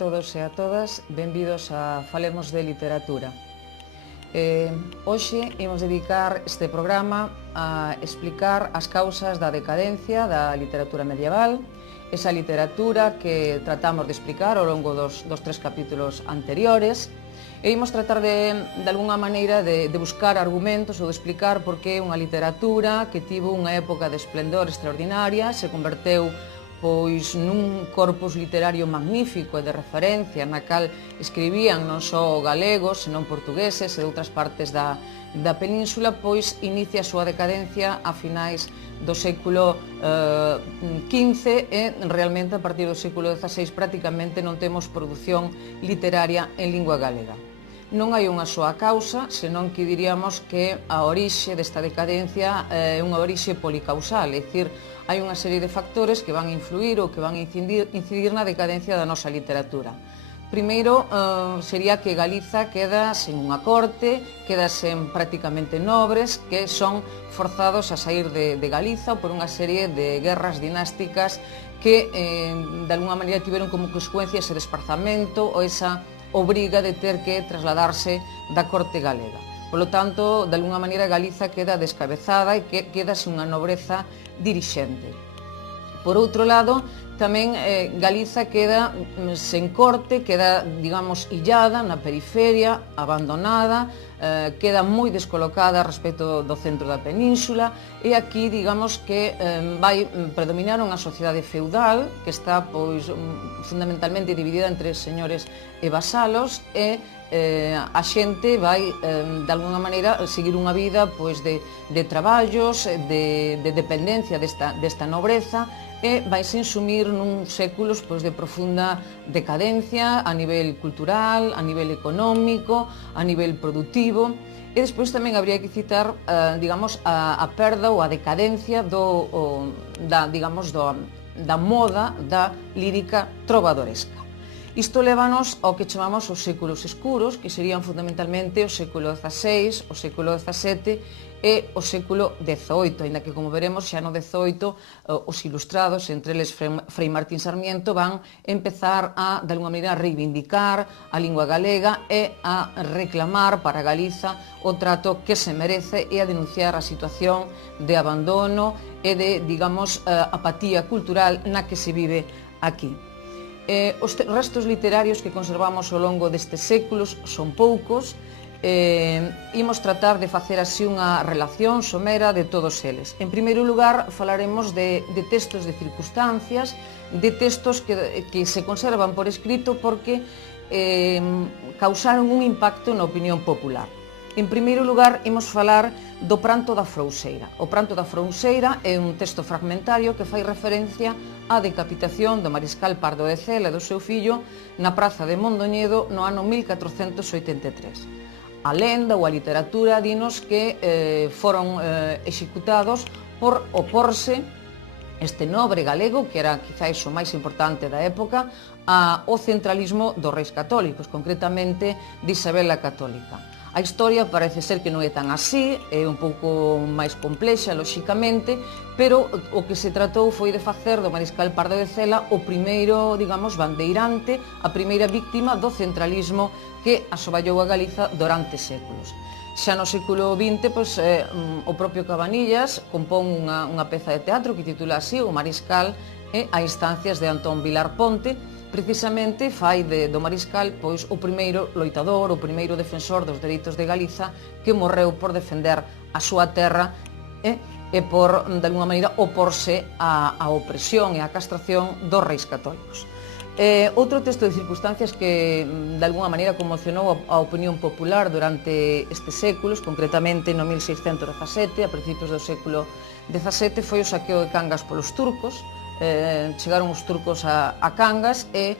todos e a todas, benvidos a Falemos de Literatura. Hoxe imos dedicar este programa a explicar as causas da decadencia da literatura medieval, esa literatura que tratamos de explicar ao longo dos tres capítulos anteriores, e imos tratar de alguna maneira de buscar argumentos ou de explicar por que unha literatura que tivo unha época de esplendor extraordinaria se converteu pois nun corpus literario magnífico e de referencia na cal escribían non só galegos, senón portugueses e de outras partes da península, pois inicia a súa decadencia a finais do século XV e realmente a partir do século XVI prácticamente non temos produción literaria en lingua galega. Non hai unha soa causa, senón que diríamos que a orixe desta decadencia é unha orixe policausal, é dicir, hai unha serie de factores que van a influir ou que van a incidir na decadencia da nosa literatura. Primeiro, sería que Galiza queda sen unha corte, queda sen prácticamente nobres que son forzados a sair de Galiza por unha serie de guerras dinásticas que de alguna maneira tiveron como consecuencia ese desplazamento ou esa obriga de ter que trasladarse da corte galega. Polo tanto, de alguna maneira, Galiza queda descabezada e queda sen unha nobreza dirixente. Por outro lado, tamén Galiza queda sen corte, queda, digamos, illada na periferia, abandonada, queda moi descolocada respecto do centro da península e aquí, digamos, que vai predominar unha sociedade feudal que está, pois, fundamentalmente dividida entre señores e vasalos e a xente vai, de alguna maneira, seguir unha vida pois de traballos, de dependencia desta nobreza e vaise insumir nuns séculos pois, de profunda decadencia a nivel cultural, a nivel económico, a nivel productivo. E despois tamén habría que citar, digamos, a perda ou a decadencia da moda da lírica trovadoresca. Isto lévanos ao que chamamos os séculos escuros, que serían fundamentalmente o século XVI, o século XVII e o século XVIII, ainda que, como veremos, xa no XVIII os ilustrados, entre eles Frei Martín Sarmiento, van empezar a, de alguna maneira, reivindicar a lingua galega e a reclamar para Galiza o trato que se merece e a denunciar a situación de abandono e de, digamos, apatía cultural na que se vive aquí. Os restos literarios que conservamos ao longo destes séculos son poucos. Imos tratar de facer así unha relación somera de todos eles. En primeiro lugar, falaremos de textos de circunstancias, de textos que se conservan por escrito porque causaron un impacto na opinión popular. En primeiro lugar, imos falar do Pranto da Frouseira. O Pranto da Frouseira é un texto fragmentario que fai referencia á decapitación do mariscal Pardo de Cela e do seu fillo na praza de Mondoñedo no ano 1483. A lenda ou a literatura dinos que foron executados por oporse este nobre galego, que era quizáis o máis importante da época, ao centralismo dos reis católicos, concretamente de Isabel a Católica. A historia parece ser que non é tan así, é un pouco máis complexa, lóxicamente, pero o que se tratou foi de facer do mariscal Pardo de Cela o primeiro, digamos, bandeirante, a primeira víctima do centralismo que asoballou a Galiza durante séculos. Xa no século XX, pois, o propio Cabanillas compón unha peza de teatro que titula así, O Mariscal, a instancias de Antón Vilar Ponte, precisamente fai do mariscal pois o primeiro loitador, o primeiro defensor dos dereitos de Galiza que morreu por defender a súa terra e por, de alguna maneira, oporse á opresión e á castración dos reis católicos. Outro texto de circunstancias que, de alguna maneira, conmocionou a opinión popular durante estes séculos, concretamente no 1617, a principios do século XVII, foi o saqueo de Cangas polos turcos. Chegaron os turcos a Cangas e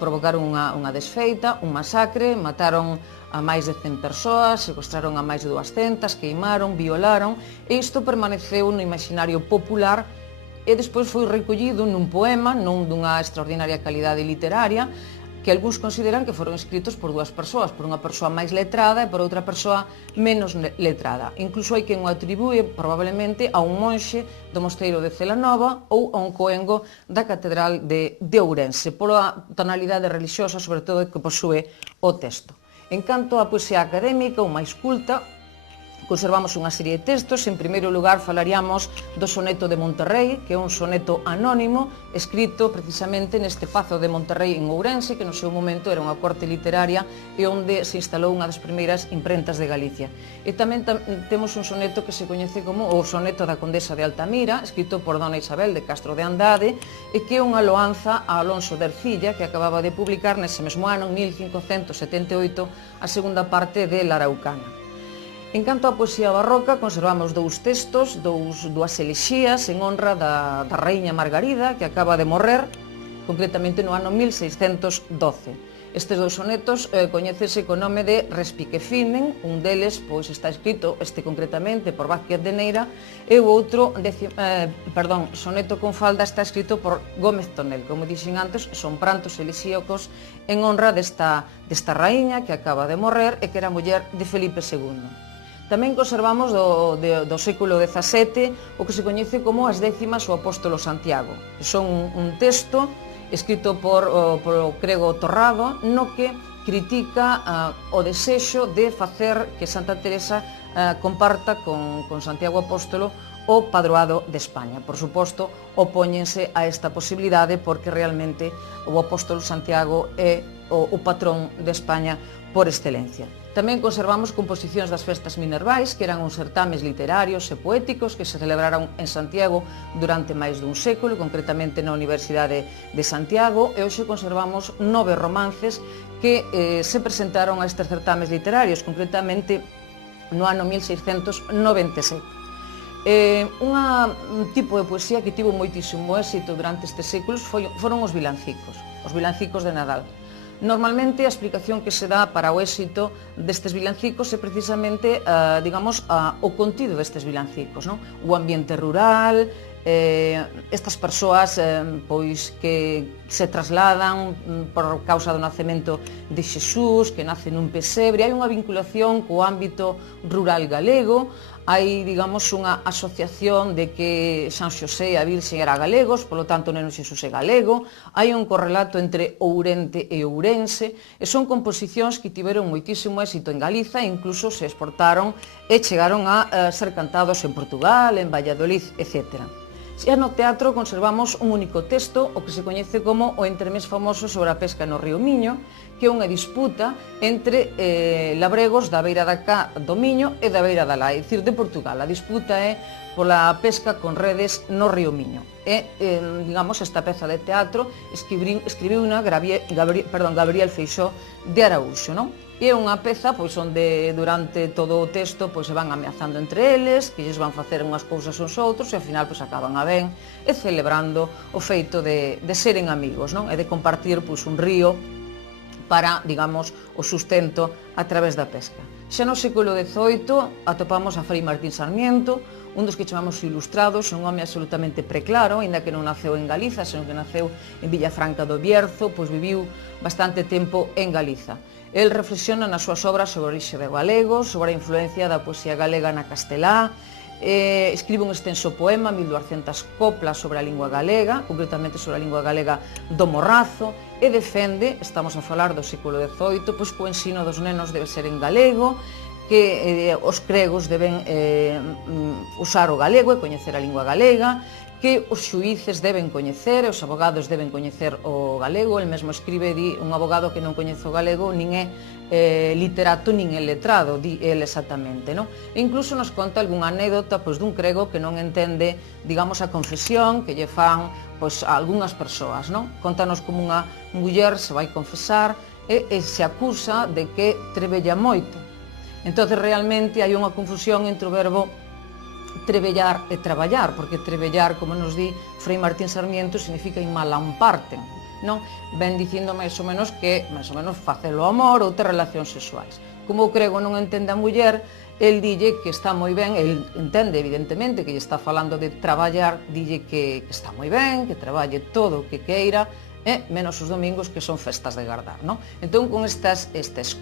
provocaron unha desfeita, un masacre, mataron a máis de 100 persoas, secuestraron a máis de 200, queimaron, violaron, e isto permaneceu no imaginario popular e despois foi recollido nun poema, non dunha extraordinaria calidade literaria, que algúns consideran que foron escritos por dúas persoas, por unha persoa máis letrada e por outra persoa menos letrada. Incluso hai quen o atribúe probablemente a un monxe do mosteiro de Celanova ou a un coengo da Catedral de Ourense, pola tonalidade religiosa, sobre todo, que posúe o texto. En canto á poesía académica ou máis culta, conservamos unha serie de textos. En primeiro lugar falaríamos do soneto de Monterrei, que é un soneto anónimo escrito precisamente neste pazo de Monterrei en Ourense, que no seu momento era unha corte literaria e onde se instalou unha das primeiras imprentas de Galicia. E tamén temos un soneto que se coñece como o soneto da Condesa de Altamira, escrito por Dona Isabel de Castro de Andade, e que é unha loanza a Alonso de Ercilla, que acababa de publicar nese mesmo ano, en 1578, a segunda parte de La Araucana. En canto á poesía barroca, conservamos dous textos, dúas elexías en honra da raíña Margarida, que acaba de morrer, concretamente no ano 1612. Estes dous sonetos coñécese co nome de Respique Finen, un deles pois está escrito, concretamente, por Vázquez de Neira, e o outro, soneto con falda, está escrito por Gómez Tonel. Como dixen antes, son prantos elixíacos en honra desta raíña que acaba de morrer e que era muller de Felipe II. Tamén conservamos do século XVII o que se coñece como as décimas o Apóstolo Santiago, que son un texto escrito por Crego Torrado, no que critica o desexo de facer que Santa Teresa comparta con Santiago Apóstolo o padroado de España. Por suposto, opóñense a esta posibilidade porque realmente o Apóstolo Santiago é o patrón de España por excelencia. Tamén conservamos composicións das festas minervais, que eran uns certames literarios e poéticos que se celebraron en Santiago durante máis dun século, concretamente na Universidade de Santiago, e hoxe conservamos 9 romances que se presentaron a estes certames literarios, concretamente no ano 1697. Un tipo de poesía que tivo moitísimo éxito durante estes séculos foron os vilancicos de Nadal. Normalmente a explicación que se dá para o éxito destes vilancicos é precisamente, o contido destes vilancicos, non? O ambiente rural, estas persoas que se trasladan por causa do nacemento de Xesús, que nace nun pesebre. Hai unha vinculación co ámbito rural galego, hai, unha asociación de que San Xosé e a Virxe era galegos, polo tanto o neno Xesús é galego, hai un correlato entre Ourente e Ourense, e son composicións que tiveron moitísimo éxito en Galiza e incluso se exportaron e chegaron a ser cantados en Portugal, en Valladolid, etc. E no teatro conservamos un único texto, o que se coñece como o entremés famoso sobre a pesca no río Miño, que é unha disputa entre labregos da beira da cá do Miño e da beira da lá, é dicir, de Portugal. A disputa é pola pesca con redes no río Miño. E, esta peza de teatro escribiu-na Gabriel Feixóo de Araúxo, non? E é unha peza onde durante todo o texto se van ameazando entre eles, que lles van facer unhas cousas uns outros e ao final acaban a ben e celebrando o feito de seren amigos, non? E de compartir un río para, o sustento a través da pesca. Xa no século XVIII atopamos a Fray Martín Sarmiento, un dos que chamamos ilustrados, un home absolutamente preclaro, aínda que non naceu en Galiza, senón que naceu en Villafranca do Bierzo, viviu bastante tempo en Galiza. El reflexiona nas súas obras sobre o orixe do galego, sobre a influencia da poesía galega na castelá, escribe un extenso poema, 1200 coplas sobre a lingua galega, concretamente sobre a lingua galega do Morrazo, e defende, estamos a falar do século XVIII, que o ensino dos nenos debe ser en galego, que os cregos deben usar o galego e coñecer a lingua galega, que os xuíces deben coñecer, os abogados deben coñecer o galego. El mesmo escribe, di, un abogado que non coñece o galego nin é literato nin é letrado, di el exactamente, non? E incluso nos conta algunha anécdota dun crego que non entende, a confesión que lle fan a algunhas persoas, non? Contanos como unha muller se vai confesar e se acusa de que trebella moito. Entón, realmente, hai unha confusión entre o verbo trebellar e traballar, porque trebellar, como nos di Fray Martín Sarmiento, significa inmalamparten, non? Ben dicindo máis ou menos que, facer o amor ou ter relacións sexuais. Como o crego non entende a muller, el dille que está moi ben, el entende evidentemente que lle está falando de traballar, dille que está moi ben, que traballe todo o que queira, menos os domingos, que son festas de gardar, non? Entón, con estes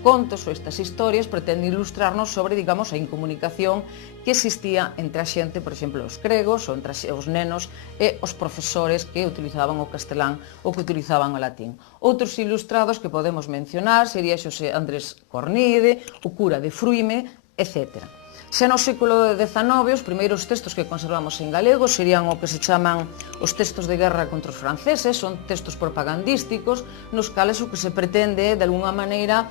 contos ou estas historias pretende ilustrarnos sobre, digamos, a incomunicación que existía entre a xente, por exemplo, os gregos, ou entre os nenos e os profesores que utilizaban o castelán ou que utilizaban o latín. Outros ilustrados que podemos mencionar sería Xosé Andrés Cornide, o cura de Fruime, etc. Xa no século XIX, os primeiros textos que conservamos en galego serían o que se chaman os textos de guerra contra os franceses, son textos propagandísticos, nos cales o que se pretende, de alguna maneira,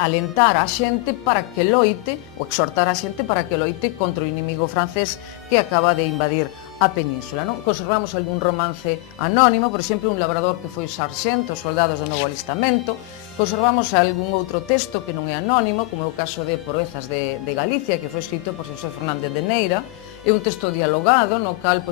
alentar a xente para que loite, ou exhortar a xente para que loite contra o inimigo francés que acaba de invadir a península. Conservamos algún romance anónimo, por exemplo, un labrador que foi sarxento, soldados do novo alistamento. Conservamos algún outro texto que non é anónimo, como é o caso de Proezas de Galicia, que foi escrito por Xosé Fernández de Neira. É un texto dialogado, no cal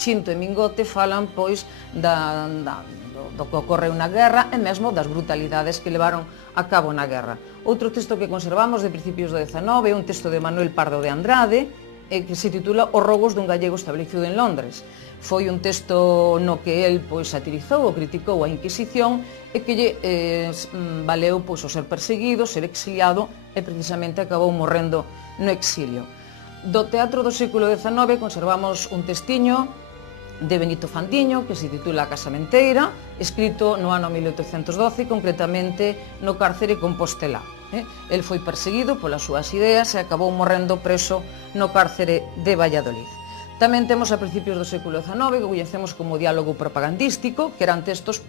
Chinto e Mingote falan do que ocorreu na guerra e mesmo das brutalidades que levaron a cabo na guerra. Outro texto que conservamos de principios do XIX é un texto de Manuel Pardo de Andrade, que se titula Os rogos dun gallego establecido en Londres. Foi un texto no que el satirizou ou criticou a Inquisición e que lle valeu o ser perseguido, ser exiliado e precisamente acabou morrendo no exilio. Do teatro do século XIX conservamos un testiño de Benito Fandiño que se titula A Casamenteira, escrito no ano 1812, concretamente no cárcere Compostelá. El foi perseguido polas súas ideas e acabou morrendo preso no cárcere de Valladolid. Tamén temos a principios do século XIX que coñecemos como diálogo propagandístico, que eran textos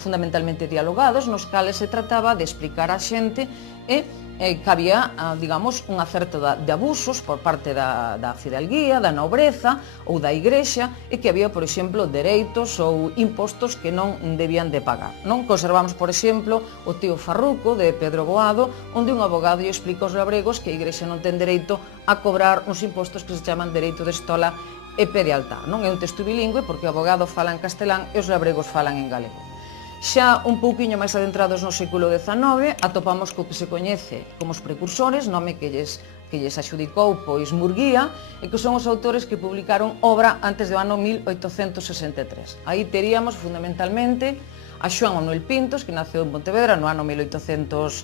fundamentalmente dialogados, nos cales se trataba de explicar á xente que había, digamos, un acerto de abusos por parte da fidalguía, da nobreza ou da igrexa e que había, por exemplo, dereitos ou impostos que non debían de pagar. Conservamos, por exemplo, o Tío Farruco de Pedro Boado, onde un abogado lle explica aos labregos que a igrexa non ten dereito a cobrar uns impostos que se chaman dereito de estola e pé de altar. É un texto bilingüe porque o abogado fala en castelán e os labregos falan en galego. Xa un pouquiño máis adentrados no século XIX atopamos co que se coñece como os precursores, nome que lles axudicou Murguía, e que son os autores que publicaron obra antes do ano 1863. Aí teríamos fundamentalmente a Xoán Manuel Pintos, que naceu en Pontevedra no ano 1811,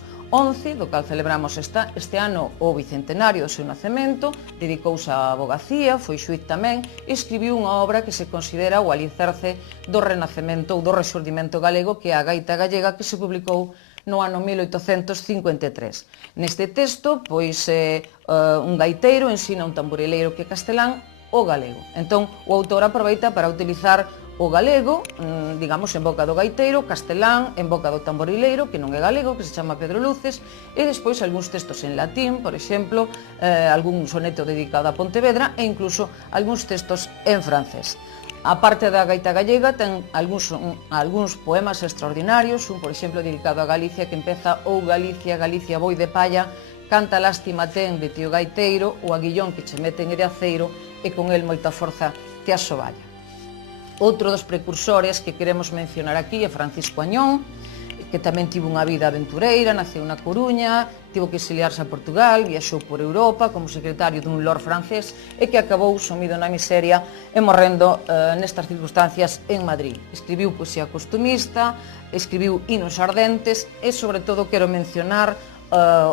do cal celebramos este ano o bicentenario do seu nacemento, dedicouse á avogacía, foi xuíz tamén, e escribiu unha obra que se considera o alicerce do renacemento ou do rexurdimento galego, que é a Gaita Gallega, que se publicou no ano 1853. Neste texto, un gaiteiro ensina a un tamborileiro que é castelán o galego. Entón, o autor aproveita para utilizar o galego, digamos, en boca do gaiteiro, castelán, en boca do tamborileiro, que non é galego, que se chama Pedro Luces, e despois algúns textos en latín, por exemplo, algún soneto dedicado a Pontevedra e incluso algúns textos en francés. A parte da gaita gallega ten algúns poemas extraordinarios, un, por exemplo, dedicado a Galicia, que empeza Ou Galicia, Galicia boi de palla, canta lástima ten de tío gaiteiro, o aguillón que che meten é de aceiro, e con el moita forza te asoballa. Outro dos precursores que queremos mencionar aquí é Francisco Añón, que tamén tivo unha vida aventureira, naceu na Coruña, tivo que exiliarse a Portugal, viaxou por Europa como secretario dun lord francés e que acabou sumido na miseria e morrendo nestas circunstancias en Madrid. Escribiu poesía costumista, escribiu hinos ardentes e, sobre todo, quero mencionar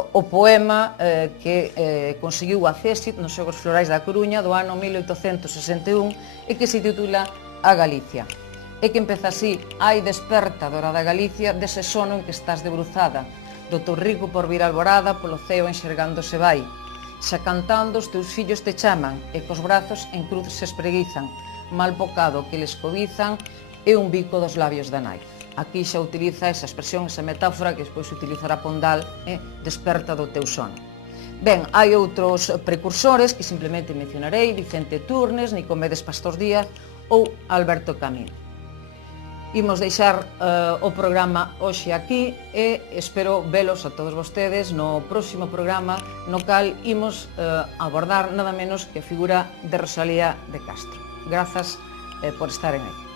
o poema que conseguiu a Césit nos Xogos Florais da Coruña do ano 1861 e que se titula A Galicia, e que empeza así: Ai, desperta, dorada Galicia, dese sono en que estás debruzada, do teu rico por vir alborada, polo ceo enxergándose vai, xa cantando os teus fillos te chaman, e cos brazos en cruz se espreguizan, mal bocado que les cobizan, e un bico dos labios da nai. Aquí xa utiliza esa expresión, esa metáfora que despois utilizará Pondal, desperta do teu sono. Ben, hai outros precursores que simplemente mencionarei: Vicente Turnes, Nicomedes Pastor Díaz ou Alberto Camín. Imos deixar o programa hoxe aquí e espero velos a todos vostedes no próximo programa, no cal imos abordar nada menos que a figura de Rosalía de Castro. Grazas por estar en aí.